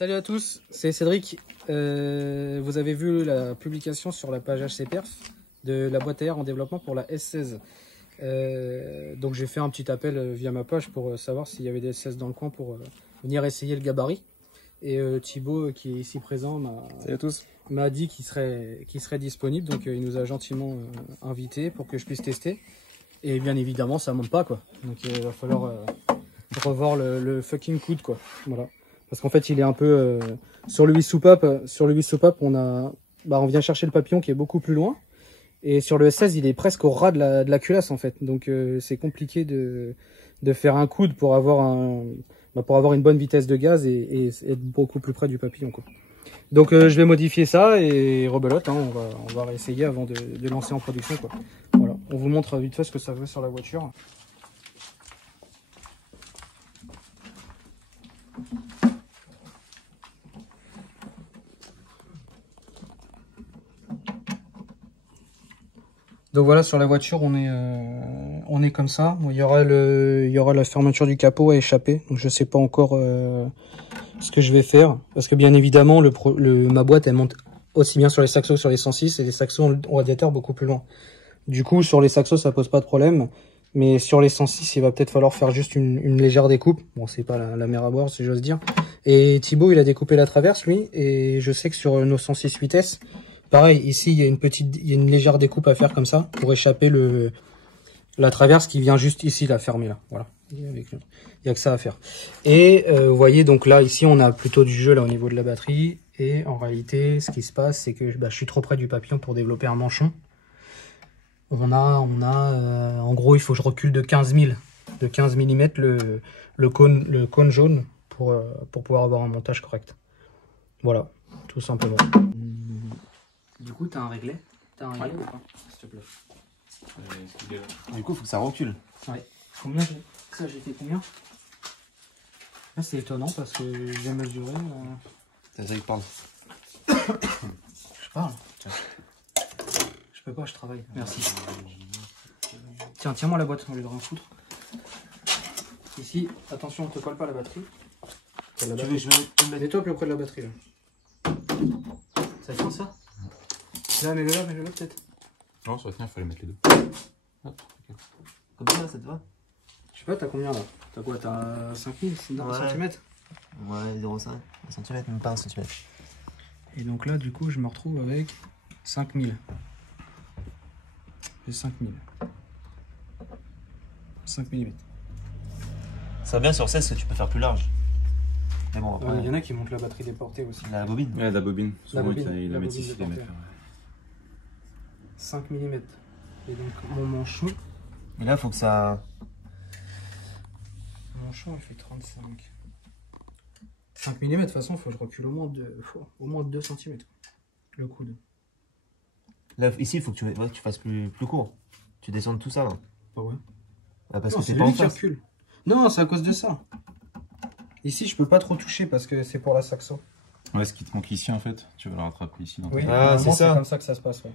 Salut à tous, c'est Cédric. Vous avez vu la publication sur la page HCPerf de la boîte à air en développement pour la S16. Donc j'ai fait un petit appel via ma page pour savoir s'il y avait des S16 dans le coin pour venir essayer le gabarit. Et Thibaut, qui est ici présent, m'a dit qu'il serait disponible. Donc il nous a gentiment invité pour que je puisse tester. Et bien évidemment, ça monte pas, quoi. Donc il va falloir revoir le fucking coude, quoi. Voilà. Parce qu'en fait, il est un peu sur le 8 soupape. Sur le 8 soupape, on vient chercher le papillon qui est beaucoup plus loin. Et sur le S16, il est presque au ras de la culasse, en fait. Donc c'est compliqué de faire un coude pour avoir une bonne vitesse de gaz et être beaucoup plus près du papillon, quoi. Donc je vais modifier ça et rebelote, hein, on va réessayer avant de lancer en production, quoi. Voilà, on vous montre vite fait ce que ça fait sur la voiture. Donc voilà, sur la voiture, on est comme ça. Bon, il y aura la fermeture du capot à échapper. Donc je sais pas encore ce que je vais faire, parce que bien évidemment ma boîte elle monte aussi bien sur les saxos que sur les 106 et les saxos ont le radiateur beaucoup plus loin. Du coup sur les saxos ça pose pas de problème, mais sur les 106 il va peut-être falloir faire juste une légère découpe. Bon, c'est pas la mer à boire si j'ose dire. Et Thibaut il a découpé la traverse lui, et je sais que sur nos 106 8S pareil, ici il y a une légère découpe à faire comme ça pour échapper la traverse qui vient juste ici la fermer là. Voilà. Il y a que ça à faire. Et vous voyez, donc là ici on a plutôt du jeu là au niveau de la batterie, et en réalité ce qui se passe c'est que je suis trop près du papillon pour développer un manchon. En gros il faut que je recule de 15 mm le cône jaune pour pouvoir avoir un montage correct. Voilà, tout simplement. Du coup t'as un réglé ou pas, s'il te plaît? Du coup, il faut que ça recule. Ouais. Combien ça, j'ai fait combien? Là, c'est étonnant parce que j'ai mesuré. T'as ça, il parle. Je parle. Tiens. Je peux pas, je travaille. Merci. Tiens, tiens-moi la boîte, on lui devrait en foutre. Ici, attention, on te colle pas la batterie. Tu veux, je vais te mettre. Mets-toi plus près de la batterie là. Ça tient ça? Là, mets-le là peut-être. Non, ça va tenir, il fallait mettre les deux. Hop, okay. Comme ça, ça te va? Je sais pas, t'as combien là? T'as quoi? T'as 5000 cm? Ouais, 0,5 cm, même pas 1 cm. Et donc là, du coup, je me retrouve avec 5000. J'ai 5000. 5 mm. Ça va bien sur 16 que tu peux faire plus large. Mais bon, après. Il y en a qui montent la batterie déportée aussi. La bobine? Ouais, la bobine. Souvent, il la met bobine ici, déportée, ouais. 5 mm. Et donc, mon manchon. Et là, faut que ça. Mon manchon, il fait 35. 5 mm, de toute façon, il faut que je recule au moins de 2 cm. Le coude. Là, ici, il faut que tu fasses plus court. Tu descendes tout ça là. Ah ouais. Ah, parce non, que c'est pas en face. Recule. Non, c'est à cause de ça. Ici, je peux pas trop toucher parce que c'est pour la saxo. Ouais, ce qui te manque ici en fait, tu vas le rattraper ici. Oui, ah, c'est ça. C'est comme ça que ça se passe, ouais.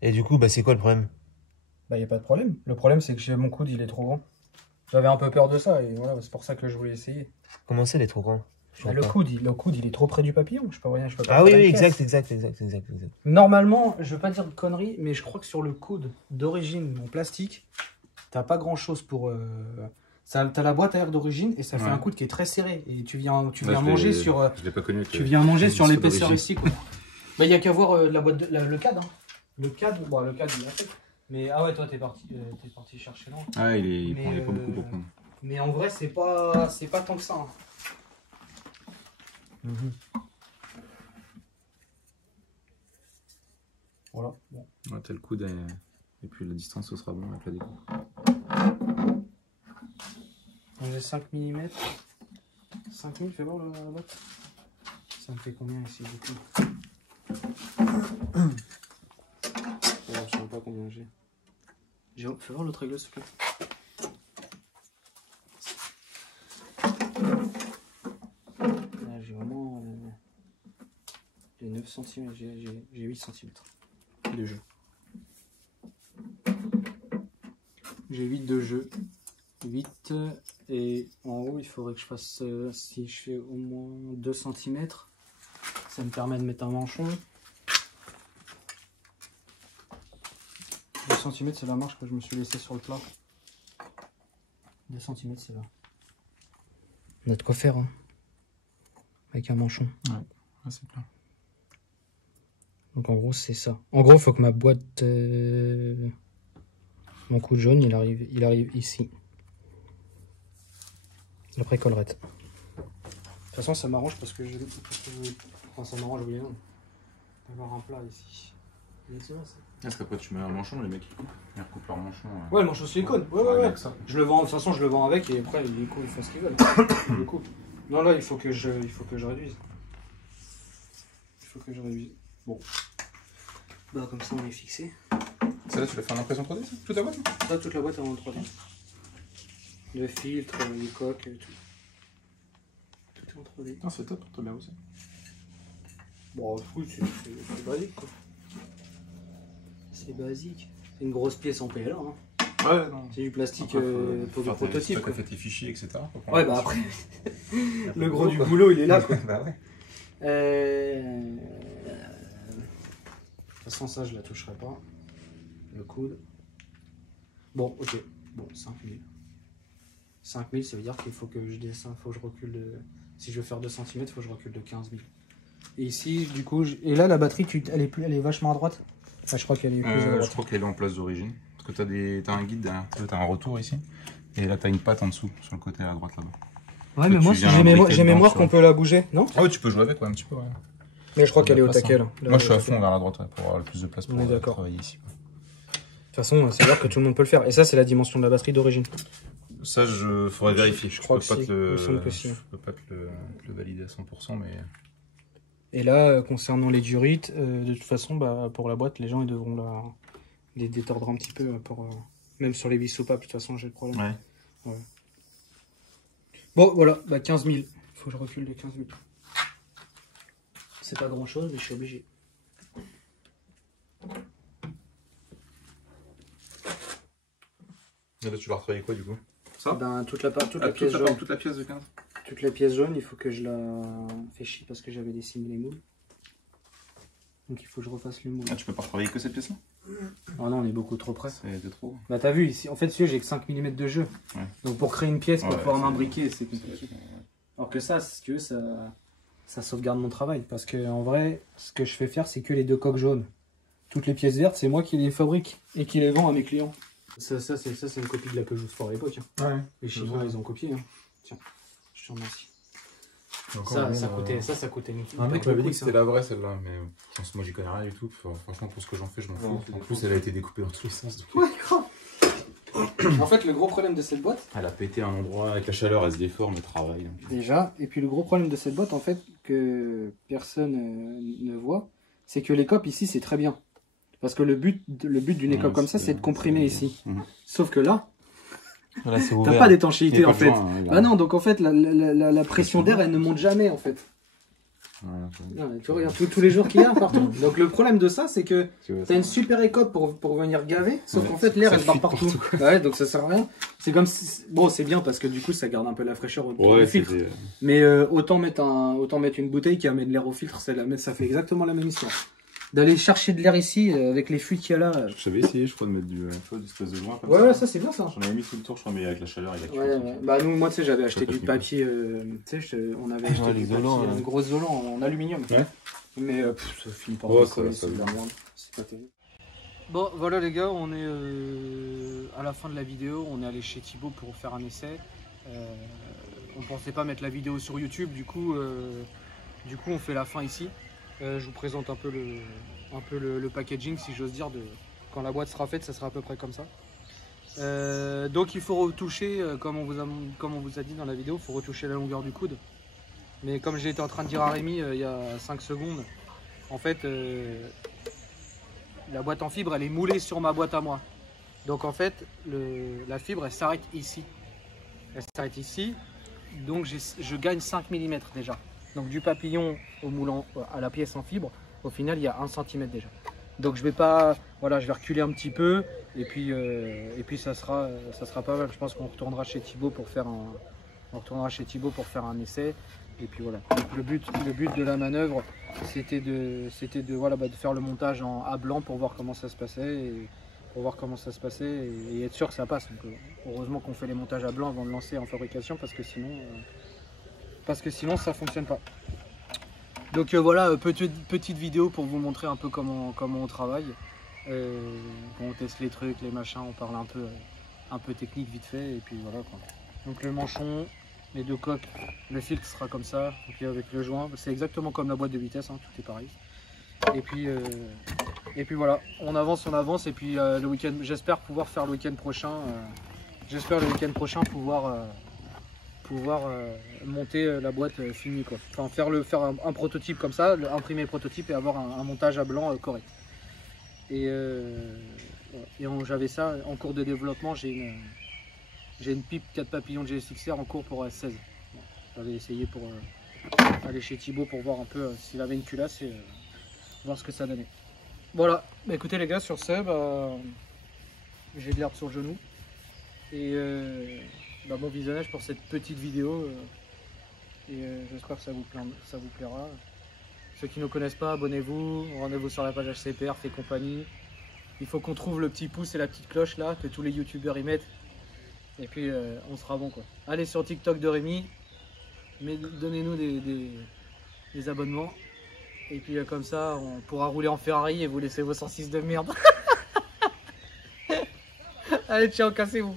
Et du coup, bah, c'est quoi le problème? Bah, y a pas de problème. Le problème, c'est que mon coude, il est trop grand. J'avais un peu peur de ça et voilà, c'est pour ça que je voulais essayer. Comment c'est, il est trop grand? Bah, le coude, il est trop près du papillon. Je peux pas ah oui, exact. Normalement, je veux pas dire de conneries, mais je crois que sur le coude d'origine en plastique, t'as pas grand chose pour. T'as la boîte à air d'origine et ça fait un coude qui est très serré. Et tu viens manger sur. Je l'ai pas connu. Tu viens manger sur l'épaisseur ici, quoi. Bah, y a qu'à voir la boîte le cadre. Hein. Le cadre, il a fait. Mais ah ouais, toi t'es parti chercher loin. Ah, il prend pas beaucoup pour prendre. Mais en vrai, c'est pas tant que ça. Hein. Voilà. Bon. Ouais, t'as le coude et puis la distance, ce sera bon avec la découpe. On est 5 mm. 5000, fais voir la boîte. Ça me fait combien ici du coup? Alors, je sais pas combien j'ai. Fais voir l'autre régleuse s'il te plaît. Là, j'ai vraiment. J'ai 9 cm, j'ai 8 cm de jeu. J'ai 8 de jeu. 8. Et en haut, il faudrait que je fasse, si je fais au moins 2 cm, ça me permet de mettre un manchon. 2 cm, c'est la marge que je me suis laissé sur le plat. 2 cm, c'est là. On a de quoi faire, hein, avec un manchon. Ouais, c'est plein. Donc en gros, c'est ça. En gros, il faut que ma boîte, mon coup de jaune, il arrive ici. Après collerette. De toute façon, ça m'arrange parce que enfin, ça m'arrange bien d'avoir un plat ici. Est-ce qu'après tu mets un manchon, les mecs ils recoupent leur manchon. Ouais, le manchon silicone. Ouais. Avec ça. Je le vends, de toute façon, je le vends avec et après, ils font ce qu'ils veulent. Ils le coupent. Non, là, il faut que je réduise. Il faut que je réduise. Bon. Bah, comme ça, on est fixé. Celle-là, tu l'as fait en impression 3D, ça? Toute la boîte? Ça, toute la boîte est en 3D. Le filtre, les coques, tout. Tout est en 3D. Ah, c'est top, toi bien aussi. Bon, oui, c'est basique, quoi. C'est basique. C'est une grosse pièce en PLA, hein. Ouais, non. C'est du plastique Après, pour du prototype. Toi qui as fait tes fichiers, etc. Ouais, bah après, le gros du boulot, il est là, quoi. Bah ouais. De toute façon, ça, je la toucherai pas. Le coude. Bon, ok. Bon, 5000. 5000, ça veut dire qu'il faut que je descende, faut que je recule de... Si je veux faire 2 cm, il faut que je recule de 15 000. Et ici, du coup, et là, la batterie, elle est vachement à droite. Ah, je crois qu'elle est plus à droite. Je crois qu'elle est en place d'origine. Parce que t'as un guide derrière, t'as un retour ici. Et là, t'as une patte en dessous, sur le côté à droite là-bas. Ouais, mais moi, j'ai mémoire qu'on peut la bouger, non? Ah oui, tu peux jouer avec, ouais, un petit peu, ouais. Mais je crois qu'elle est au taquet, là. Moi, je suis à fond vers la droite, ouais, pour avoir le plus de place pour travailler ici. De toute façon, c'est dire que tout le monde peut le faire. Et ça, c'est la dimension de la batterie d'origine. Ça, faudrait vérifier. Je crois que je peux pas te le valider à 100%, mais... Et là, concernant les durites, de toute façon, bah, pour la boîte, les gens ils devront les détordre un petit peu. Même sur les vis soupapes, de toute façon, j'ai le problème. Ouais. Bon, voilà, bah, 15 000. Il faut que je recule de 15 000. C'est pas grand chose, mais je suis obligé. Et là, tu vas retravailler quoi du coup? Ça ben, toute la pièce jaune. Toute la pièce de 15. Toute la pièce jaune, il faut que je la fais chier parce que j'avais dessiné les moules. Donc il faut que je refasse les moules. Ah, tu peux pas retravailler que cette pièce-là? Ah non, on est beaucoup trop près. C'est de trop. Bah t'as vu, ici, en fait, j'ai que 5 mm de jeu. Ouais. Donc pour créer une pièce, pour pouvoir m'imbriquer, c'est compliqué. Alors que ça, si tu veux, ça sauvegarde mon travail. Parce que en vrai, ce que je fais faire, c'est que les 2 coques jaunes. Toutes les pièces vertes, c'est moi qui les fabrique et qui les vends à mes clients. Ça c'est une copie de la Peugeot Sport à l'époque. Hein. Ouais. Les Chinois, ils ont copié. Hein. Tiens, je te remercie. Ça coûtait une... Un mec m'avait dit que c'était la vraie celle-là, mais moi j'y connais rien du tout. Franchement, pour ce que j'en fais, je m'en fous. En plus, elle a été découpée dans tous les sens. Donc... Ouais, grave. En fait, le gros problème de cette boîte... Elle a pété à un endroit, avec la chaleur, elle se déforme et travaille. Donc... Déjà, et puis le gros problème de cette boîte, en fait, que personne ne voit, c'est que l'écope ici, c'est très bien. Parce que le but d'une écope comme ça, c'est de comprimer ici. Sauf que là, t'as pas d'étanchéité en fait. Bah non, donc en fait, la pression d'air, elle ne monte jamais en fait. Tu regardes tous les jours qu'il y a partout. Donc le problème de ça, c'est que t'as une super écope pour venir gaver, sauf qu'en fait, l'air, elle part partout. Ouais, donc ça sert à rien. C'est comme si... Bon, c'est bien parce que du coup, ça garde un peu la fraîcheur au filtre. Mais autant mettre une bouteille qui amène l'air au filtre, ça fait exactement la même histoire. D'aller chercher de l'air ici avec les fuites qu'il y a là. J'avais essayé, je crois, de mettre du espèce de joint comme ça. Ouais, ça c'est bien ça. J'en avais mis tout le tour, je crois, mais avec la chaleur, il a tué. Ouais. Bah, nous, moi, tu sais, j'avais acheté du papier. Tu sais, on avait acheté du papier, une grosse isolant en aluminium. Ouais. Mais ça finit par décoller, c'est de la merde. C'est pas terrible. Bon, voilà les gars, on est à la fin de la vidéo. On est allé chez Thibaut pour faire un essai. On pensait pas mettre la vidéo sur YouTube, du coup, on fait la fin ici. Je vous présente un peu le packaging, si j'ose dire, quand la boîte sera faite, ça sera à peu près comme ça. Donc il faut retoucher, comme on vous a dit dans la vidéo, il faut retoucher la longueur du coude. Mais comme j'étais en train de dire à Rémi il y a 5 secondes, en fait, la boîte en fibre, elle est moulée sur ma boîte à moi. Donc en fait, la fibre, elle s'arrête ici. Elle s'arrête ici, donc je gagne 5 mm déjà. Donc du papillon au moulant à la pièce en fibre, au final il y a 1 cm déjà. Donc je vais pas, voilà, je vais reculer un petit peu Et puis ça sera pas mal. Je pense qu'on retournera chez Thibaut pour faire un essai. Et puis voilà. Donc le but de la manœuvre, c'était de faire le montage à blanc pour voir comment ça se passait et être sûr que ça passe. Donc, heureusement qu'on fait les montages à blanc avant de lancer en fabrication parce que sinon ça fonctionne pas. Donc voilà, petite vidéo pour vous montrer un peu comment on travaille. On teste les trucs, les machins, on parle un peu technique vite fait et puis voilà quoi. Donc le manchon, les deux coques, le filtre sera comme ça, donc avec le joint, c'est exactement comme la boîte de vitesse, hein, tout est pareil. Et puis voilà, on avance et puis le week-end, j'espère pouvoir faire le week-end prochain, pouvoir monter la boîte finie quoi. Enfin faire un prototype comme ça, imprimer le prototype et avoir un montage à blanc correct. Et j'avais ça en cours de développement, j'ai une pipe 4 papillons de GSXR en cours pour S16. J'avais essayé pour aller chez Thibaut pour voir un peu s'il avait une culasse et voir ce que ça donnait. Voilà, bah, écoutez les gars, sur ce, j'ai de l'herbe sur le genou. Et bon visionnage pour cette petite vidéo. J'espère que ça vous plaira. Ceux qui ne connaissent pas, abonnez-vous, rendez-vous sur la page HCPerf et compagnie. Il faut qu'on trouve le petit pouce et la petite cloche là, que tous les youtubeurs y mettent. Et puis on sera bon quoi. Allez sur TikTok de Rémi, donnez-nous des abonnements. Et puis comme ça, on pourra rouler en Ferrari et vous laisser vos 106 de merde. Allez, ciao, cassez-vous.